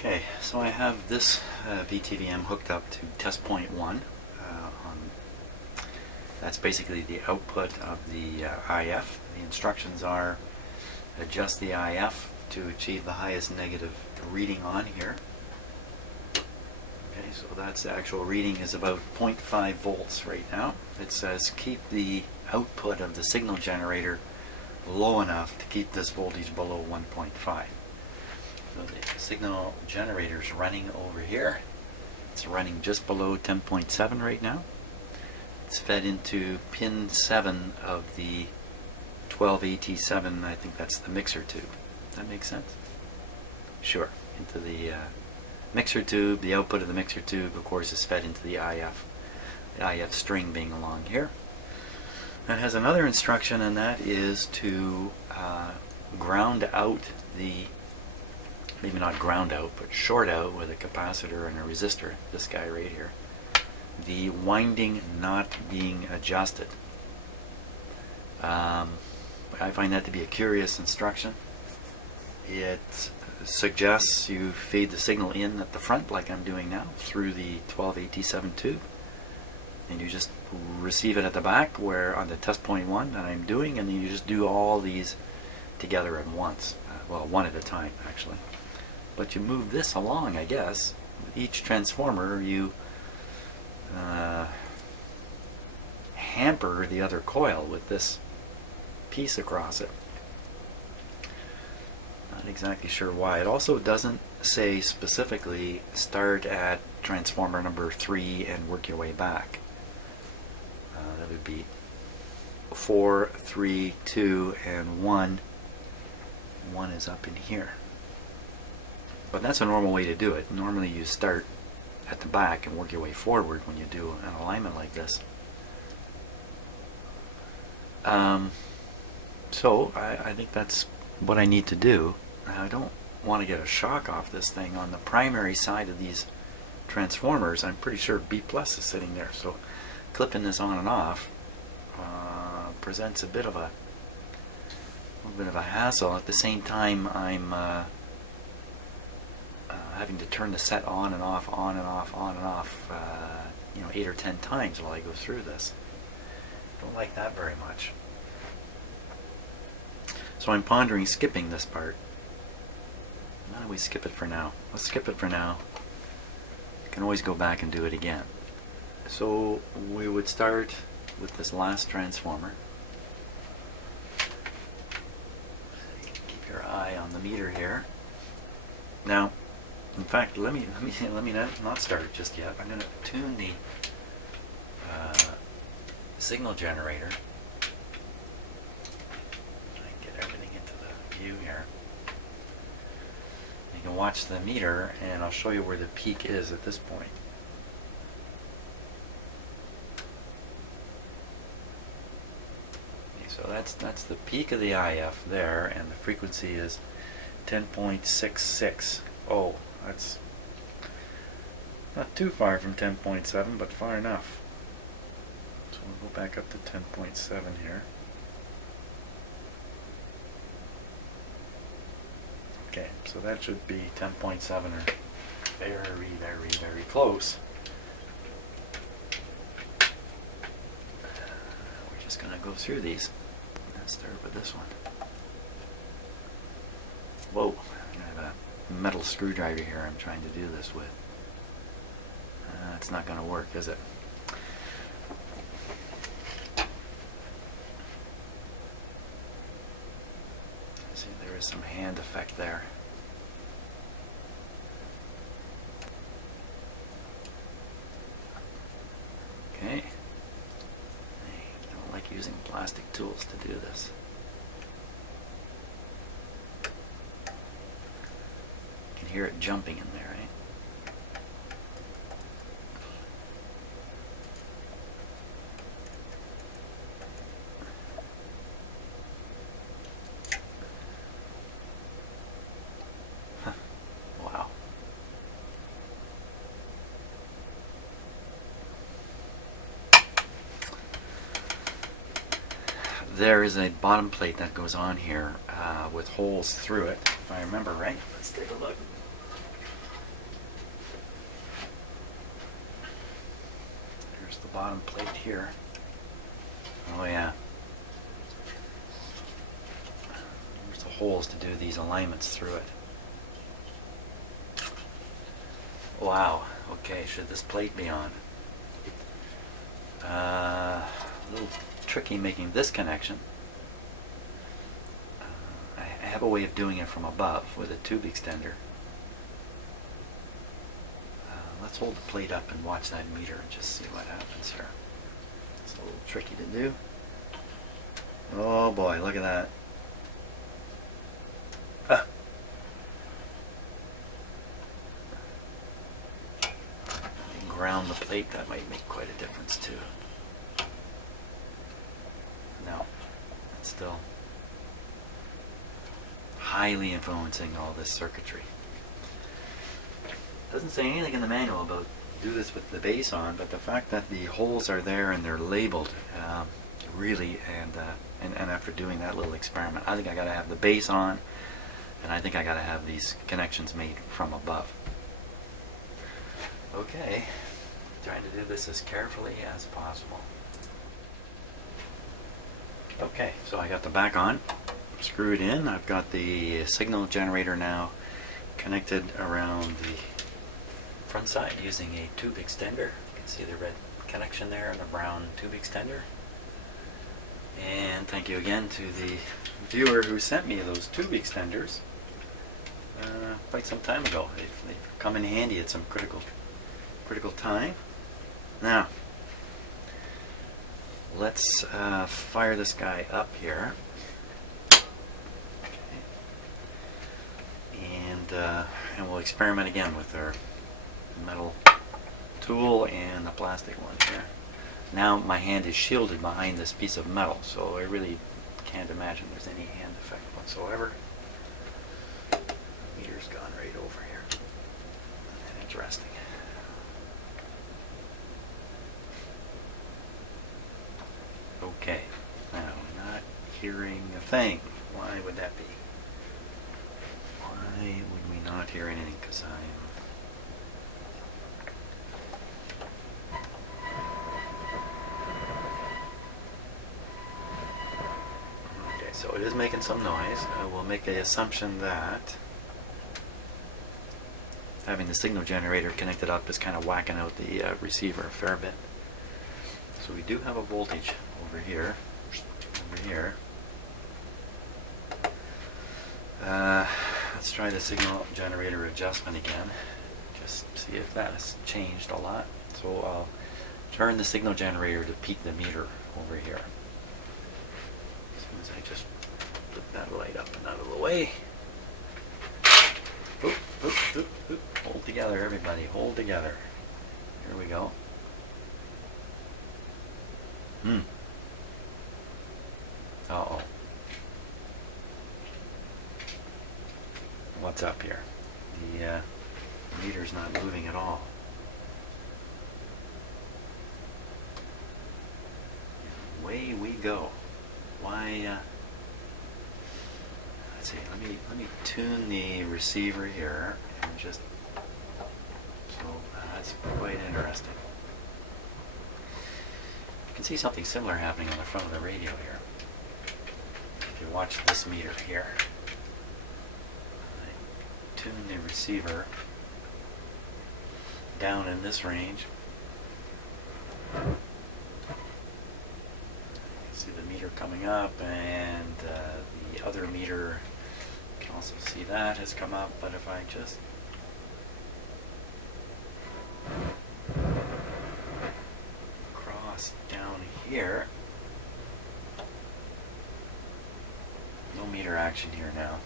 Okay, so I have this VTVM hooked up to test point 1. That's basically the output of the IF. The instructions are adjust the IF to achieve the highest negative reading on here. Okay, so that's the actual reading is about 0.5 volts right now. It says keep the output of the signal generator low enough to keep this voltage below 1.5. So the signal generator is running over here. It's running just below 10.7 right now. It's fed into pin 7 of the 12AT7, I think that's the mixer tube. Does that make sense? Sure. Into the mixer tube. The output of the mixer tube, of course, is fed into the IF. The IF string being along here. It has another instruction, and that is to ground out the, maybe not ground out, but short out with a capacitor and a resistor, this guy right here. The winding not being adjusted. I find that to be a curious instruction. It suggests you feed the signal in at the front, like I'm doing now, through the 12AT7 tube, and you just receive it at the back, where on the test point 1 that I'm doing, and then you just do all these together at once. Well, one at a time, actually. But you move this along, I guess. With each transformer, you hamper the other coil with this piece across it. Not exactly sure why. It also doesn't say specifically start at transformer number 3 and work your way back. That would be 4, 3, 2, and 1. 1 is up in here. But that's a normal way to do it. Normally you start at the back and work your way forward when you do an alignment like this. So I think that's what I need to do. I don't want to get a shock off this thing. On the primary side of these transformers, I'm pretty sure B plus is sitting there, so clipping this on and off presents a little bit of a hassle. At the same time, I'm having to turn the set on and off, on and off, on and off, 8 or 10 times while I go through this. Don't like that very much. So I'm pondering skipping this part. Why don't we skip it for now? Let's skip it for now. You can always go back and do it again. So we would start with this last transformer. Keep your eye on the meter here. Now, in fact, let me not start it just yet. I'm going to tune the signal generator. Get everything into the view here. You can watch the meter, and I'll show you where the peak is at this point. Okay, so that's the peak of the IF there, and the frequency is 10.66. Oh, that's not too far from 10.7, but far enough. So we'll go back up to 10.7 here. Okay, so that should be 10.7 or very, very, very close. We're just going to go through these. Let's start with this one. Whoa, I have a metal screwdriver here I'm trying to do this with. It's not going to work, is it? See, there is some hand effect there. Okay. I don't like using plastic tools to do this. You can hear it jumping in there, right? Wow. There is a bottom plate that goes on here with holes through it, if I remember right. Let's take a look. There's the bottom plate here. Oh yeah. There's the holes to do these alignments through it. Wow. Okay, should this plate be on? A little tricky making this connection. I have a way of doing it from above with a tube extender. Let's hold the plate up and watch that meter and just see what happens here. It's a little tricky to do. Oh boy, look at that. Ah. Ground the plate, that might make quite a difference too. No, it's still highly influencing all this circuitry. Doesn't say anything in the manual about do this with the base on, but the fact that the holes are there and they're labeled really, and after doing that little experiment, I think I got to have the base on, and I think I got to have these connections made from above. Okay, trying to do this as carefully as possible. Okay, so I got the back on, screwed in. I've got the signal generator now connected around the front side using a tube extender. You can see the red connection there and the brown tube extender. And thank you again to the viewer who sent me those tube extenders quite some time ago. They've come in handy at some critical time. Now, let's fire this guy up here. Okay. And we'll experiment again with our metal tool and the plastic one here. Now my hand is shielded behind this piece of metal, so I really can't imagine there's any hand effect whatsoever. Meter's gone right over here. Interesting. Okay, now not hearing a thing. Why would that be? Why would we not hear anything? Because okay, so it is making some noise. We'll make the assumption that having the signal generator connected up is kind of whacking out the receiver a fair bit. So we do have a voltage over here. Let's try the signal generator adjustment again. Just see if that has changed a lot. So I'll turn the signal generator to peak the meter over here. As soon as I just put that light up and out of the way. Oop, oop, oop, oop. Hold together, everybody. Hold together. Here we go. Uh-oh. What's up here? The meter's not moving at all. Away we go. Why, let's see, let me tune the receiver here and just, so that's quite interesting. You can see something similar happening on the front of the radio here. If you watch this meter here, I tune the receiver down in this range. You can see the meter coming up, and the other meter, you can also see that has come up, but if I just cross down here, no meter action here now.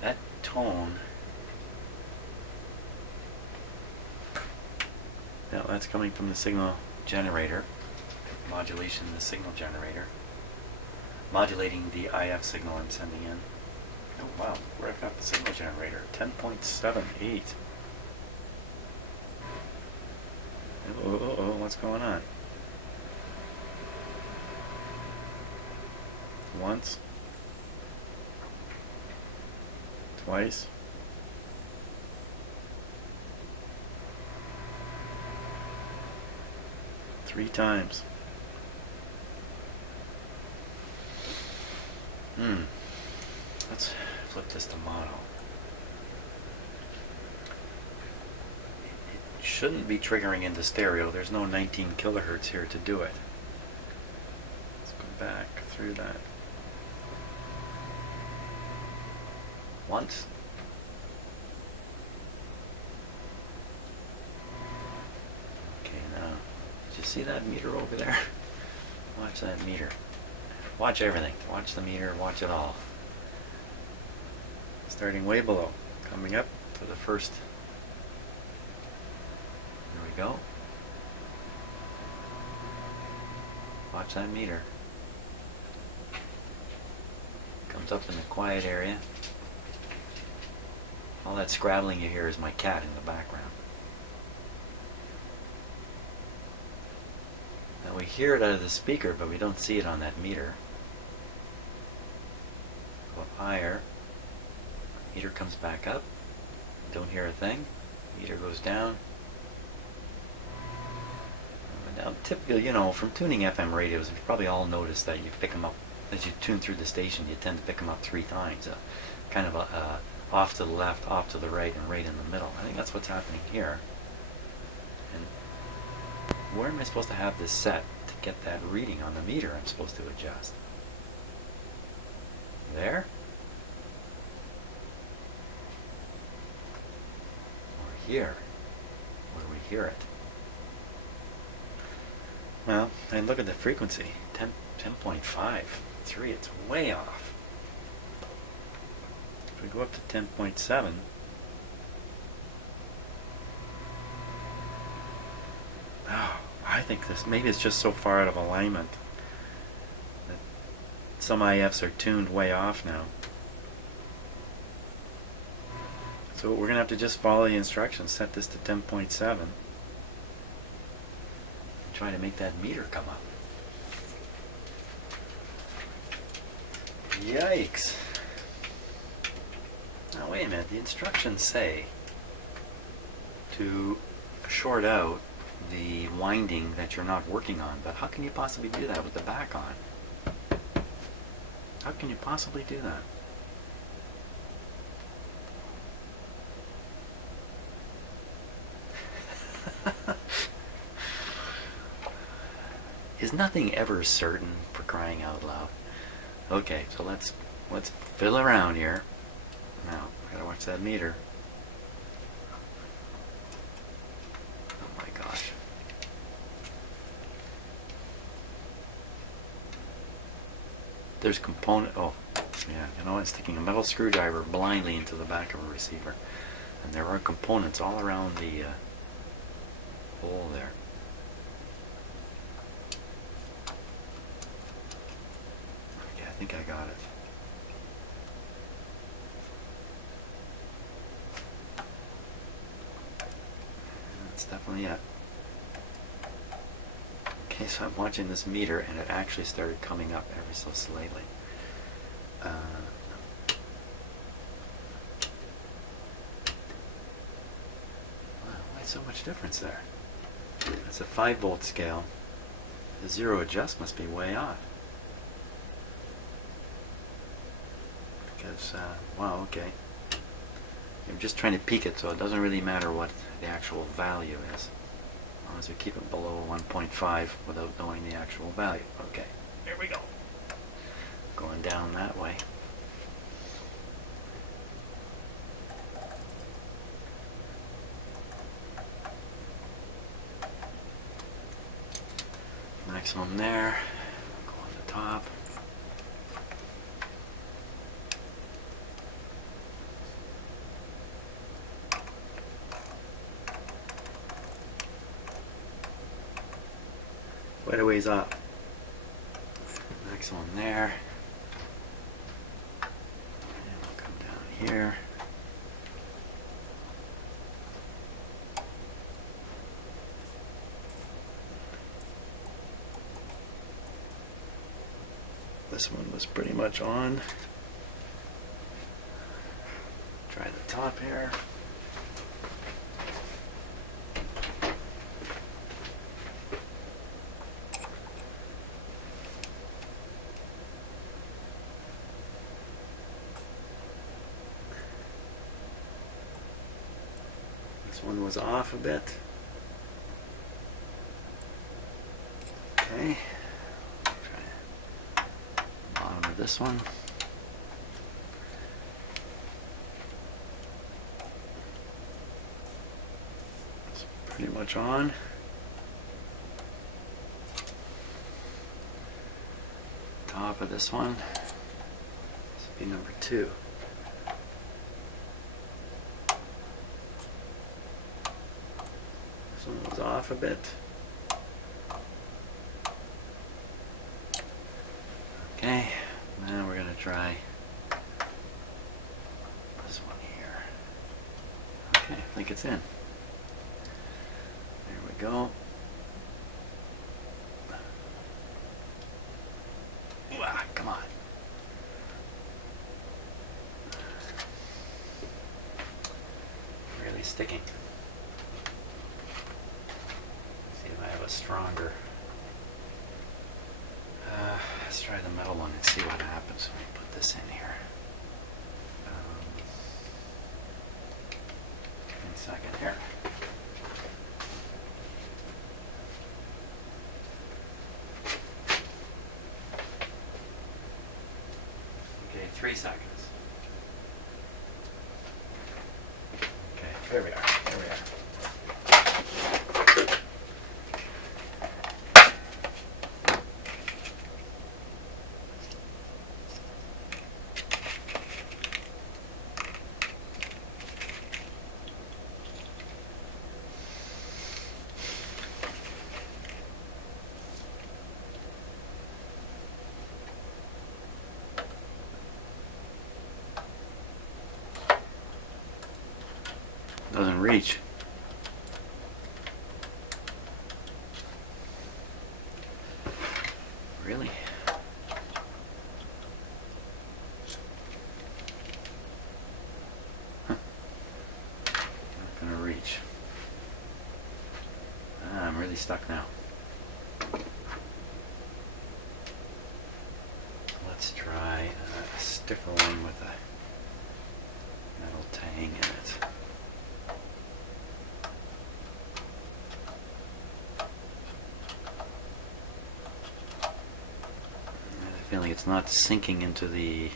That tone, no, that's coming from the signal generator, modulation in the signal generator, modulating the IF signal I'm sending in. Oh wow, where I've got the signal generator, 10.78. Oh, what's going on? twice. Three times. Let's flip this to mono. It shouldn't be triggering into stereo. There's no 19 kilohertz here to do it. Let's go back through that. Once. Okay, now, did you see that meter over there? Watch that meter. Watch everything. Watch the meter, watch it all. Starting way below. Coming up to the first. There we go. Watch that meter. Comes up in the quiet area. All that scrabbling you hear is my cat in the background. Now we hear it out of the speaker, but we don't see it on that meter. Go up higher. Meter comes back up. Don't hear a thing. Meter goes down. Now, typically, you know, from tuning FM radios, you've probably all noticed that you pick them up as you tune through the station. You tend to pick them up three times, kind of off to the left, off to the right, and right in the middle. I think that's what's happening here. And where am I supposed to have this set to get that reading on the meter I'm supposed to adjust? There? Or here? Where do we hear it? Well, and look at the frequency, 10.5, 3, it's way off. If we go up to 10.7, I think this, maybe it's just so far out of alignment that some IFs are tuned way off now. So we're going to have to just follow the instructions, set this to 10.7. Try to make that meter come up. Yikes. Now wait a minute, the instructions say to short out the winding that you're not working on, but how can you possibly do that with the back on? How can you possibly do that? Is nothing ever certain, for crying out loud? Okay, so let's fiddle around here. Now, I gotta watch that meter. Oh my gosh. There's component, oh, yeah, you know, it's sticking a metal screwdriver blindly into the back of a receiver. And there are components all around the hole there. I think I got it. That's definitely it. Okay, so I'm watching this meter and it actually started coming up ever so slightly. Wow, why so much difference there? That's a 5-volt scale. The zero adjust must be way off. Because, wow, okay. I'm just trying to peak it, so it doesn't really matter what the actual value is. As long as we keep it below 1.5 without knowing the actual value. Okay, here we go. Going down that way. Maximum there. Go on the top. Quite a ways up. Maximum there. And we'll come down here. This one was pretty much on. try the top here. This one was off a bit. Okay. Try bottom of this one. It's pretty much on. Top of this one. This will be number 2. This one was off a bit. Okay, now we're going to try this one here. Okay, I think it's in. There we go. Ah, come on. Really sticking. See if I have a stronger. Let's try the metal one and see what happens when we put this in here. 1 second here. Okay, 3 seconds. Okay, there we are. There we are. Doesn't reach. Really? Huh. Not gonna reach. I'm really stuck now. Let's try a stiffer one with a metal tang in it. Feeling it's not sinking into the,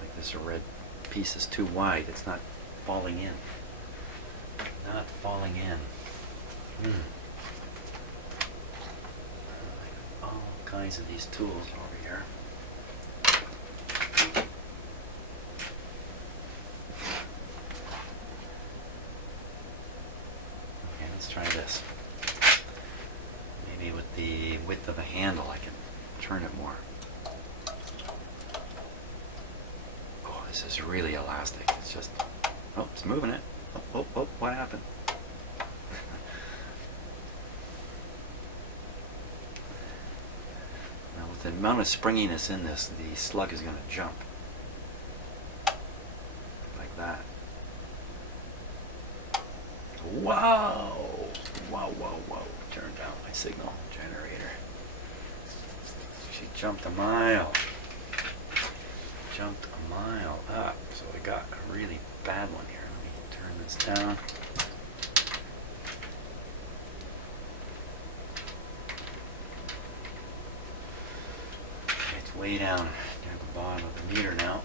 like this red piece is too wide. It's not falling in. Not falling in. All kinds of these tools over here. Okay, let's try this. Maybe with the width of a handle I can turn it more. Oh, this is really elastic. It's just, oh, it's moving it. Oh, what happened? Now with the amount of springiness in this, the slug is going to jump. Like that. Wow! Wow. Turn down my signal generator. She jumped a mile. Jumped a mile up. So I got a really bad one here. Let me turn this down. It's way down near the bottom of the meter now.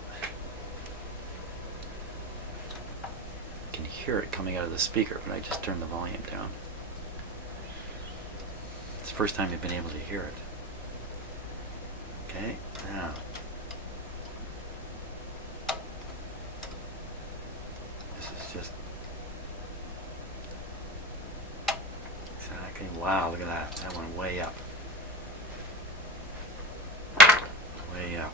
You can hear it coming out of the speaker, but I just turned the volume down. It's the first time you've been able to hear it. Okay, now. This is just exactly, wow, look at that. That went way up. Way up.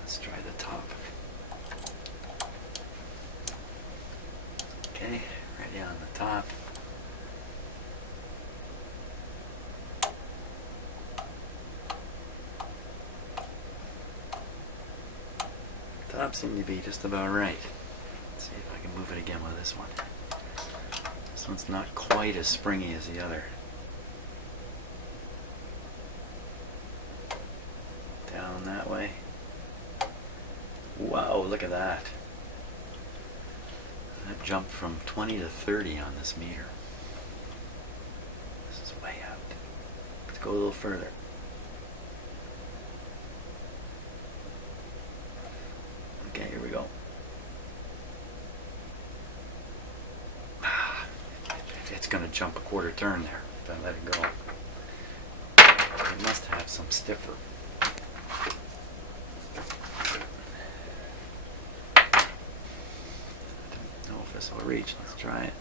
Let's try the top. Okay, ready on the top. Top seemed to be just about right. Let's see if I can move it again with this one. This one's not quite as springy as the other. Down that way. Wow, look at that. That jumped from 20 to 30 on this meter. This is way out. Let's go a little further. Okay, here we go. It's going to jump a quarter turn there if I let it go. It must have some stiffer. Don't know if this will reach. Let's try it.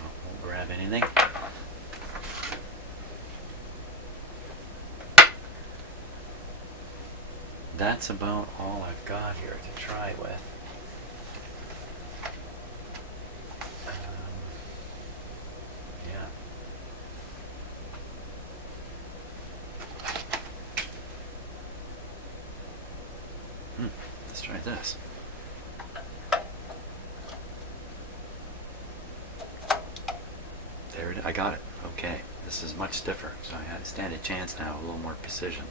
Won't grab anything. That's about all I've got here to try with. Yeah. Let's try this. There it is. I got it. Okay. This is much stiffer, so I stand a chance now, a little more precision.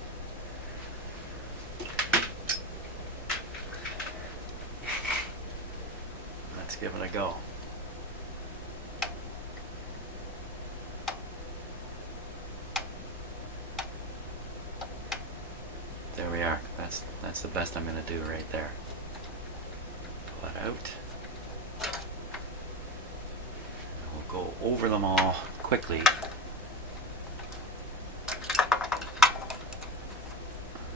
Let's give it a go. There we are. That's the best I'm going to do right there. Pull it out. And we'll go over them all quickly.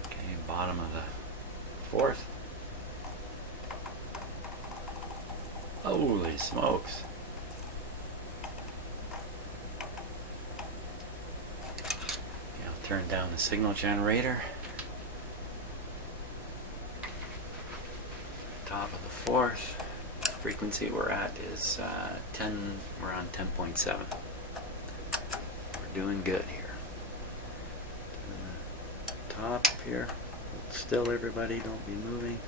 Okay, bottom of the fourth. Holy smokes. Okay, I'll turn down the signal generator. Top of the fourth. Frequency we're at is 10, we're on 10.7. We're doing good here. Top here. Still everybody, don't be moving.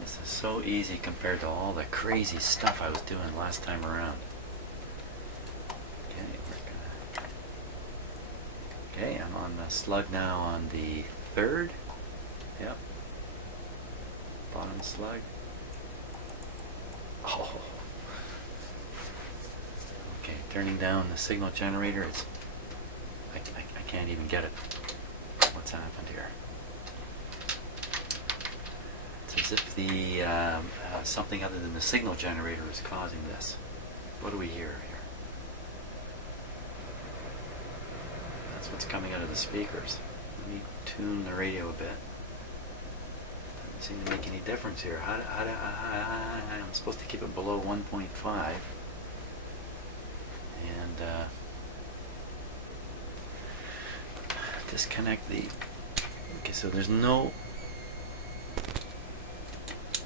This is so easy compared to all the crazy stuff I was doing last time around. Okay, I'm on the slug now on the third. Yep. Bottom slug. Oh. Okay, turning down the signal generator. I can't even get it. What's happened here? It's as if the something other than the signal generator is causing this. What do we hear here? That's what's coming out of the speakers. Let me tune the radio a bit. Doesn't seem to make any difference here. I'm supposed to keep it below 1.5. And disconnect the... Okay, so there's no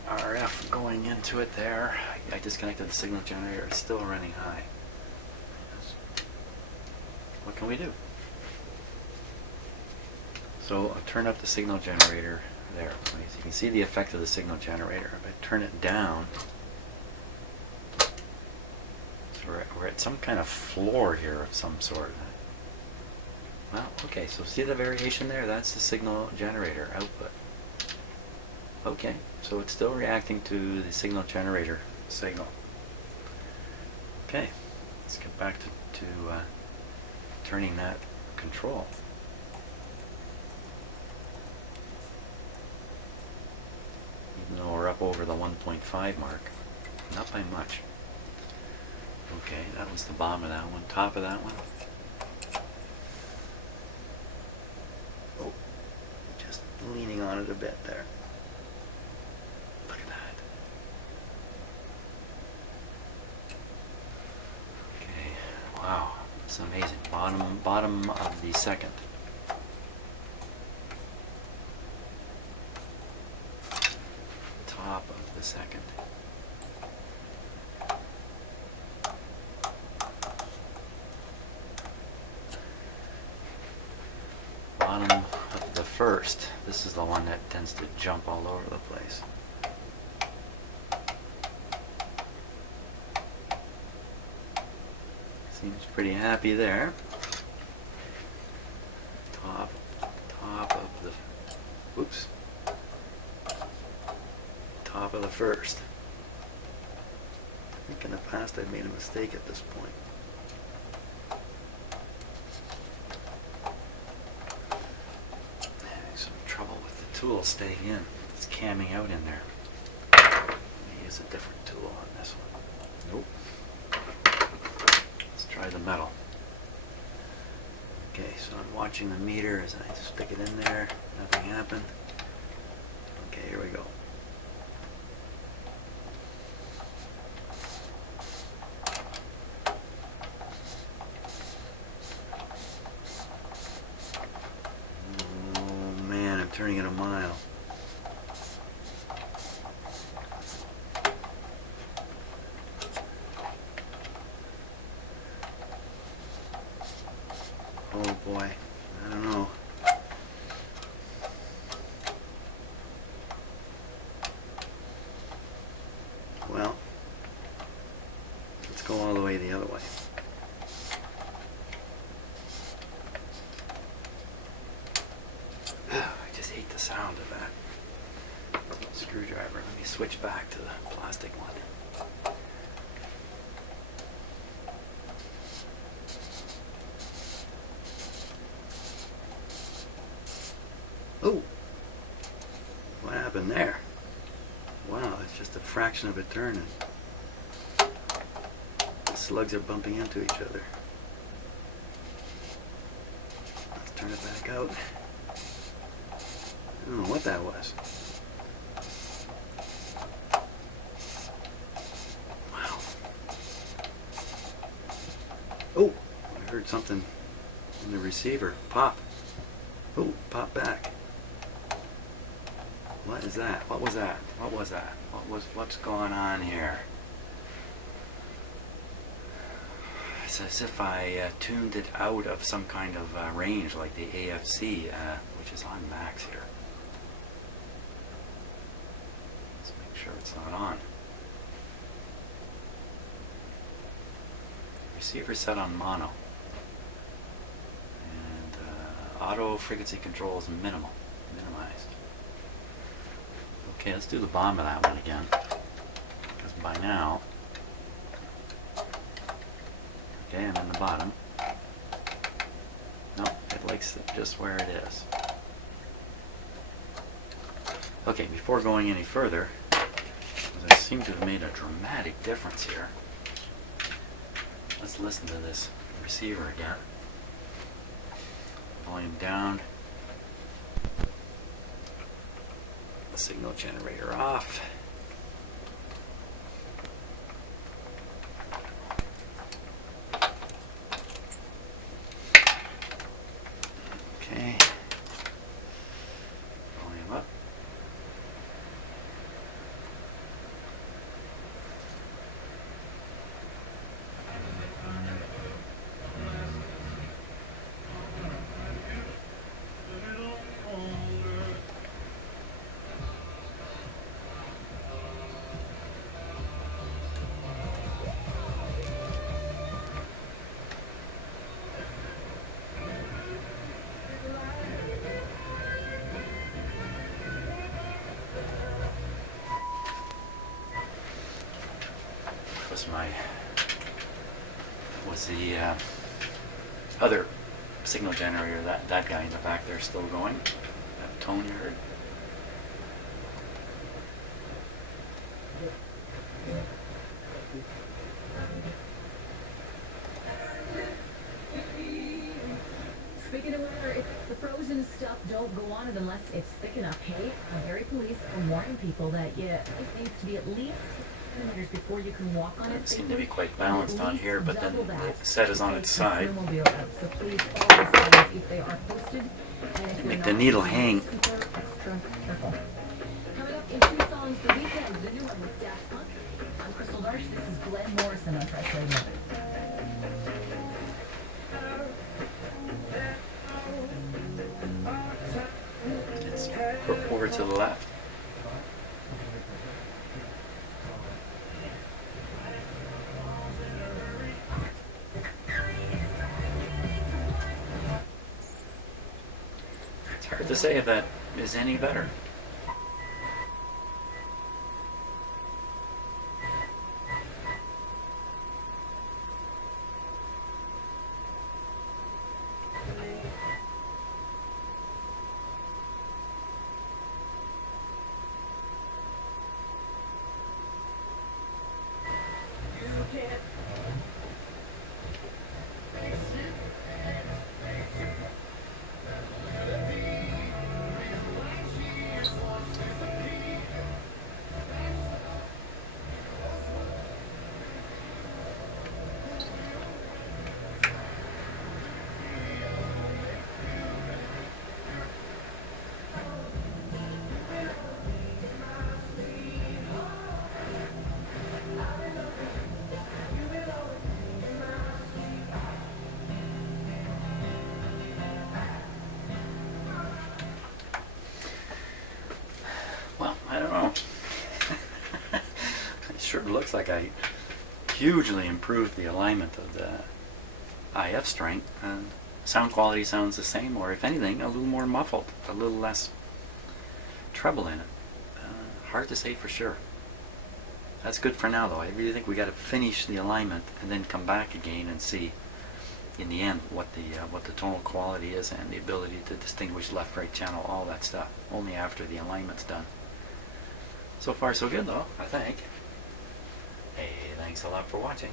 RF going into it there. I disconnected the signal generator. It's still running high. What can we do? So I'll turn up the signal generator there. So you can see the effect of the signal generator. If I turn it down, so we're at some kind of floor here of some sort. Well, okay, so see the variation there? That's the signal generator output. Okay, so it's still reacting to the signal generator signal. Okay, let's get back to turning that control. Even though we're up over the 1.5 mark, not by much. Okay, that was the bottom of that one. Top of that one. Oh, just leaning on it a bit there. Look at that. Okay, wow, that's amazing. Bottom of the second. Top of the second. first. This is the one that tends to jump all over the place. Seems pretty happy there. Top of the, whoops, top of the first. I think in the past I've made a mistake at this point. Having some trouble with the tool staying in. It's camming out in there. Let me use a different tool on this one. Nope. Let's try the metal. Okay, so I'm watching the meter as I stick it in there. Nothing happened. Okay, here we go. Oh man, I'm turning it a mile. Oh boy, I don't know. Well, let's go all the way the other way. I just hate the sound of that screwdriver. Let me switch back to the plastic one. Oh, what happened there? Wow, it's just a fraction of a turn and the slugs are bumping into each other. Let's turn it back out. I don't know what that was. Wow. Oh, I heard something in the receiver. Pop. Oh, pop back. What is that? What was that? What was that? What's going on here? It's as if I tuned it out of some kind of range, like the AFC, which is on max here. Let's make sure it's not on. Receiver set on mono. And auto frequency control is minimized. Okay, let's do the bottom of that one again, because by now, okay, and then the bottom, no, it likes it just where it is. Okay, before going any further, because I seem to have made a dramatic difference here, let's listen to this receiver again. Volume down. The signal generator off. Okay. Volume up. Was the other signal generator, that guy in the back there, still going? That tone you heard? Speaking of where the frozen stuff don't go on it unless it's thick enough. Hey, Ontario Police are warning people that it needs to be at least 10 meters before you can walk on it. It seemed to be quite balanced on here, but then the set is on its side. So please follow the signs if they are posted. To make the needle hang. Extra careful. Coming up in 2 songs the weekend, the new one with Daft Punk. I'm Crystal Darsh. This is Glenn Morrison on Fresh Radio. Over to the left. It's hard to say if that is any better. Well, I don't know. It sure looks like I hugely improved the alignment of the IF strength. Sound quality sounds the same, or if anything, a little more muffled, a little less treble in it. Hard to say for sure. That's good for now, though. I really think we got to finish the alignment and then come back again and see, in the end, what the tonal quality is and the ability to distinguish left-right channel, all that stuff. Only after the alignment's done. So far, so good, though, I think. Hey, thanks a lot for watching.